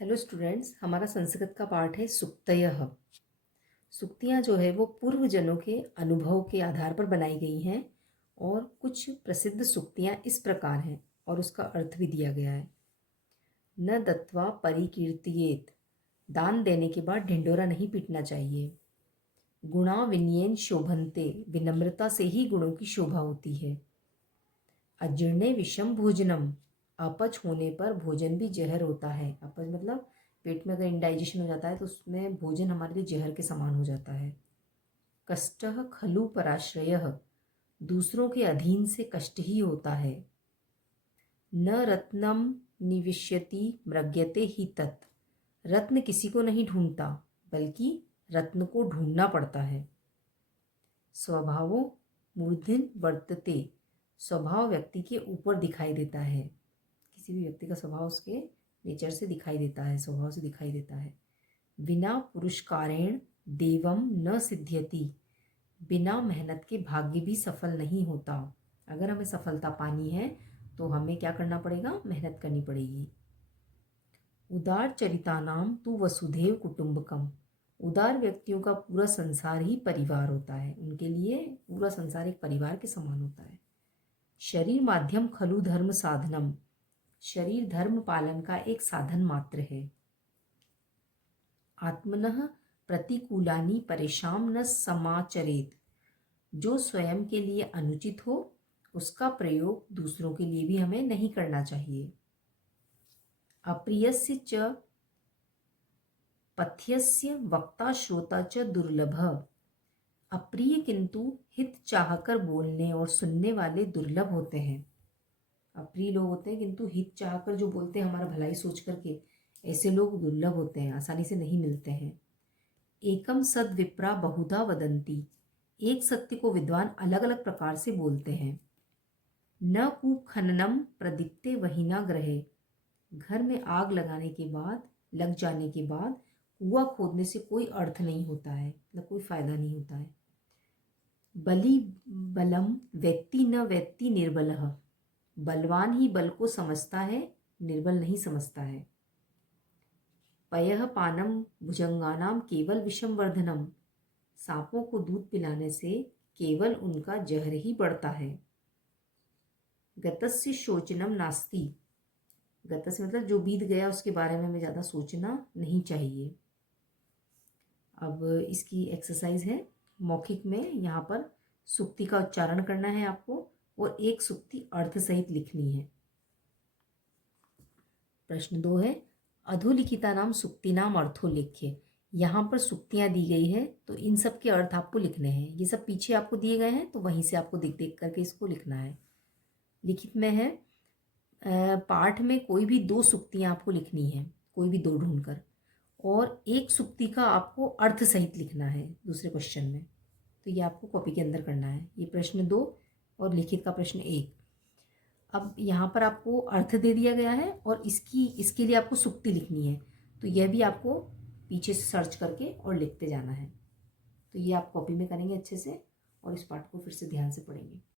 Hello students, हमारा संस्कृत का पाठ है सुक्तयः। सुक्तियाँ जो है वो पूर्व जनों के अनुभव के आधार पर बनाई गई हैं और कुछ प्रसिद्ध सुक्तियाँ इस प्रकार हैं और उसका अर्थ भी दिया गया है। न दत्वा परिकीर्तियेत, दान देने के बाद ढिंढोरा नहीं पीटना चाहिए। गुणा विनयेन शोभन्ते, विनम्रता से ही गुणों की शोभा होती है। अजीर्णे विषम भोजनम, अपच होने पर भोजन भी जहर होता है। अपच मतलब पेट में अगर इंडाइजेशन हो जाता है तो उसमें भोजन हमारे लिए जहर के समान हो जाता है। कष्टः खलु पराश्रयः, दूसरों के अधीन से कष्ट ही होता है। न रत्नम निविष्यति मृग्यते ही तत्, रत्न किसी को नहीं ढूंढता बल्कि रत्न को ढूंढना पड़ता है। स्वभावो मूर्धन वर्तते, स्वभाव व्यक्ति के ऊपर दिखाई देता है। किसी भी व्यक्ति का स्वभाव उसके नेचर से दिखाई देता है, स्वभाव से दिखाई देता है। बिना पुरुषकारेण देवम न सिद्ध्यति, बिना मेहनत के भाग्य भी सफल नहीं होता। अगर हमें सफलता पानी है तो हमें क्या करना पड़ेगा? मेहनत करनी पड़ेगी। उदार चरितानाम तु वसुधैव कुटुंबकम, उदार व्यक्तियों का पूरा संसार ही परिवार होता है। उनके लिए पूरा संसार एक परिवार के समान होता है। शरीर माध्यम खलु धर्म साधनम, शरीर धर्म पालन का एक साधन मात्र है। आत्मनः प्रतिकूलानि परेशान न समाचरेत, जो स्वयं के लिए अनुचित हो उसका प्रयोग दूसरों के लिए भी हमें नहीं करना चाहिए। अप्रियस्य च पथ्यस्य वक्ता श्रोता च दुर्लभः, अप्रिय किंतु हित चाहकर बोलने और सुनने वाले दुर्लभ होते हैं। अप्रिय लोग होते हैं किंतु हित चाहकर जो बोलते हैं हमारा भलाई सोच करके, ऐसे लोग दुर्लभ होते हैं, आसानी से नहीं मिलते हैं। एकम सद विप्रा बहुधा वदंती, एक सत्य को विद्वान अलग अलग प्रकार से बोलते हैं। न कूप खननम प्रदीप्ते वहीना ग्रहे, घर में आग लगाने के बाद, लग जाने के बाद कुआं खोदने से कोई अर्थ नहीं होता है, मतलब कोई फायदा नहीं होता है। बलि बलम व्यक्ति न व्यक्ति निर्बलः, बलवान ही बल को समझता है, निर्बल नहीं समझता है। पयः पानम भुजंगानाम केवल विषम वर्धनम, सांपों को दूध पिलाने से केवल उनका जहर ही बढ़ता है। गतस्य शोचनम नास्ति, गतस्य मतलब जो बीत गया उसके बारे में हमें ज़्यादा सोचना नहीं चाहिए। अब इसकी एक्सरसाइज है, मौखिक में यहाँ पर सुक्ति का उच्चारण करना है आपको और एक सुक्ति अर्थ सहित लिखनी है। प्रश्न 2 है, अधोलिखिता नाम सुक्ति नाम अर्थोलेख्य। यहाँ पर सुक्तियाँ दी गई है तो इन सब के अर्थ आपको लिखने हैं। ये सब पीछे आपको दिए गए हैं तो वहीं से आपको देख देख करके इसको लिखना है। लिखित में है, पाठ में कोई भी 2 सुक्तियाँ आपको लिखनी है, कोई भी 2 ढूंढकर, और एक सुक्ति का आपको अर्थ सहित लिखना है दूसरे क्वेश्चन में। तो ये आपको कॉपी के अंदर करना है। ये प्रश्न 2 और लिखित का प्रश्न 1। अब यहाँ पर आपको अर्थ दे दिया गया है और इसके लिए आपको सुक्ति लिखनी है, तो यह भी आपको पीछे से सर्च करके और लिखते जाना है। तो ये आप कॉपी में करेंगे अच्छे से और इस पाठ को फिर से ध्यान से पढ़ेंगे।